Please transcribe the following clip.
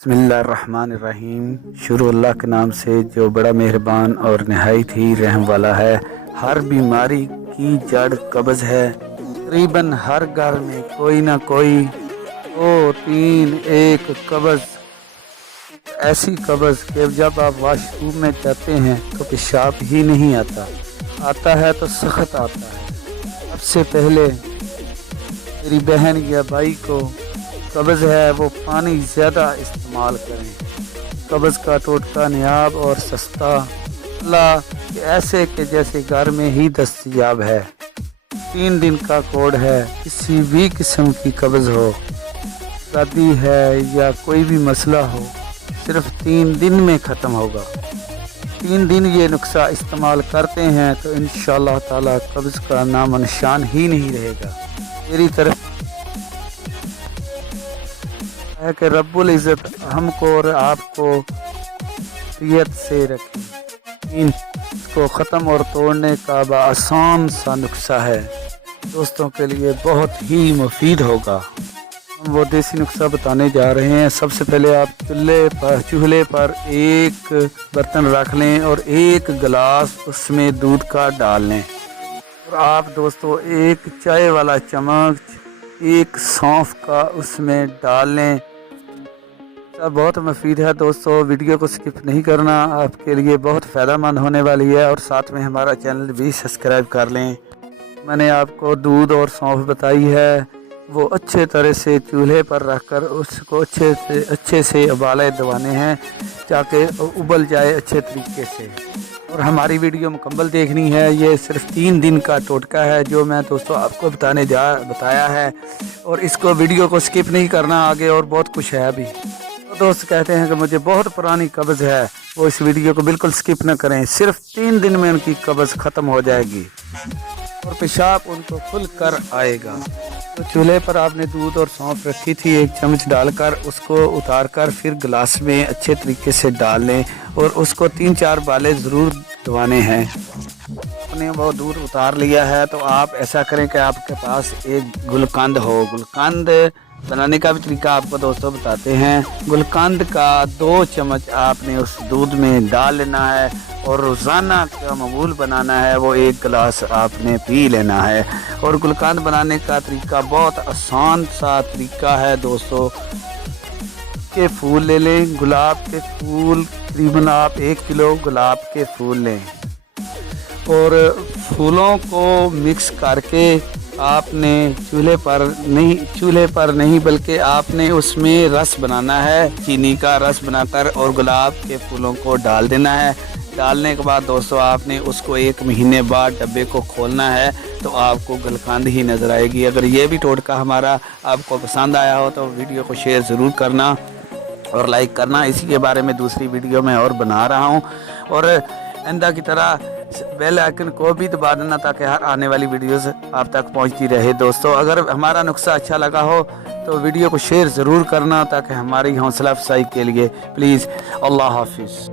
بسم اللہ الرحمن الرحیم۔ شروع اللہ کے نام سے جو بڑا مہربان اور نہایت ہی رحم والا ہے۔ ہر بیماری کی جڑ قبض ہے۔ تقریباً ہر گھر میں کوئی نہ کوئی 2-3 ایک قبض، ایسی قبض کہ جب آپ واش روم میں جاتے ہیں تو پیشاب ہی نہیں آتا ہے تو سخت آتا ہے۔ سب سے پہلے میری بہن یا بھائی کو قبض ہے وہ پانی زیادہ استعمال کریں۔ قبض کا ٹوٹکا نیاب اور سستا، اللہ کہ ایسے کہ جیسے گھر میں ہی دستیاب ہے۔ 3 دن کا کوڈ ہے۔ کسی بھی قسم کی قبض ہو، شادی ہے یا کوئی بھی مسئلہ ہو، صرف 3 دن میں ختم ہوگا۔ 3 دن یہ نسخہ استعمال کرتے ہیں تو انشاءاللہ تعالی قبض کا نام و نشان ہی نہیں رہے گا۔ میری طرف ہے کہ رب العزت ہم کو اور آپ کو عافیت سے رکھے۔ اس کو ختم اور توڑنے کا آسان سا نسخہ ہے، دوستوں کے لیے بہت ہی مفید ہوگا۔ ہم وہ دیسی نسخہ بتانے جا رہے ہیں۔ سب سے پہلے آپ چولہے پر ایک برتن رکھ لیں اور 1 گلاس اس میں دودھ کا ڈال لیں، اور آپ دوستو 1 چائے والا چمچ 1 سونف کا اس میں ڈال لیں۔ بہت مفید ہے دوستو، ویڈیو کو سکپ نہیں کرنا، آپ کے لیے بہت فائدہ مند ہونے والی ہے، اور ساتھ میں ہمارا چینل بھی سبسکرائب کر لیں۔ میں نے آپ کو دودھ اور سونف بتائی ہے، وہ اچھے طرح سے چولہے پر رکھ کر اس کو اچھے سے ابالے دوانے ہیں تاکہ ابل جائے اچھے طریقے سے۔ اور ہماری ویڈیو مکمل دیکھنی ہے۔ یہ صرف 3 دن کا ٹوٹکا ہے جو میں دوستو آپ کو بتایا ہے، اور اس کو ویڈیو کو سکپ نہیں کرنا، آگے اور بہت کچھ ہے ابھی۔ دوست کہتے ہیں کہ مجھے بہت پرانی قبض ہے، وہ اس ویڈیو کو بالکل سکپ نہ کریں، صرف 3 دن میں ان کی قبض ختم ہو جائے گی اور پیشاب ان کو کھل کر آئے گا۔ تو چولہے پر آپ نے دودھ اور سونف رکھی تھی، 1 چمچ ڈال کر اس کو اتار کر پھر گلاس میں اچھے طریقے سے ڈال لیں، اور اس کو 3-4 بالے ضرور دوانے ہیں۔ آپ نے وہ دودھ اتار لیا ہے تو آپ ایسا کریں کہ آپ کے پاس ایک گلقند ہو۔ گلقند بنانے کا بھی طریقہ آپ کو دوستوں بتاتے ہیں۔ گلقند کا 2 چمچ آپ نے اس دودھ میں ڈال لینا ہے، اور روزانہ کا معمول بنانا ہے، وہ 1 گلاس آپ نے پی لینا ہے۔ اور گلقند بنانے کا طریقہ بہت آسان سا طریقہ ہے دوستو۔ کے پھول لے لیں، گلاب کے پھول تقریباً آپ 1 کلو گلاب کے پھول لیں، اور پھولوں کو مکس کر کے آپ نے چولہے پر نہیں بلکہ آپ نے اس میں رس بنانا ہے، چینی کا رس بنا کر، اور گلاب کے پھولوں کو ڈال دینا ہے۔ ڈالنے کے بعد دوستو آپ نے اس کو 1 مہینے بعد ڈبے کو کھولنا ہے تو آپ کو گلقند ہی نظر آئے گی۔ اگر یہ بھی ٹوٹکا ہمارا آپ کو پسند آیا ہو تو ویڈیو کو شیئر ضرور کرنا اور لائک کرنا۔ اسی کے بارے میں دوسری ویڈیو میں اور بنا رہا ہوں، اور آئندہ کی طرح بیل آئیکن کو بھی دبا دینا تاکہ ہر آنے والی ویڈیوز آپ تک پہنچتی رہے۔ دوستو اگر ہمارا نسخہ اچھا لگا ہو تو ویڈیو کو شیئر ضرور کرنا تاکہ ہماری حوصلہ افزائی کے لیے، پلیز۔ اللہ حافظ۔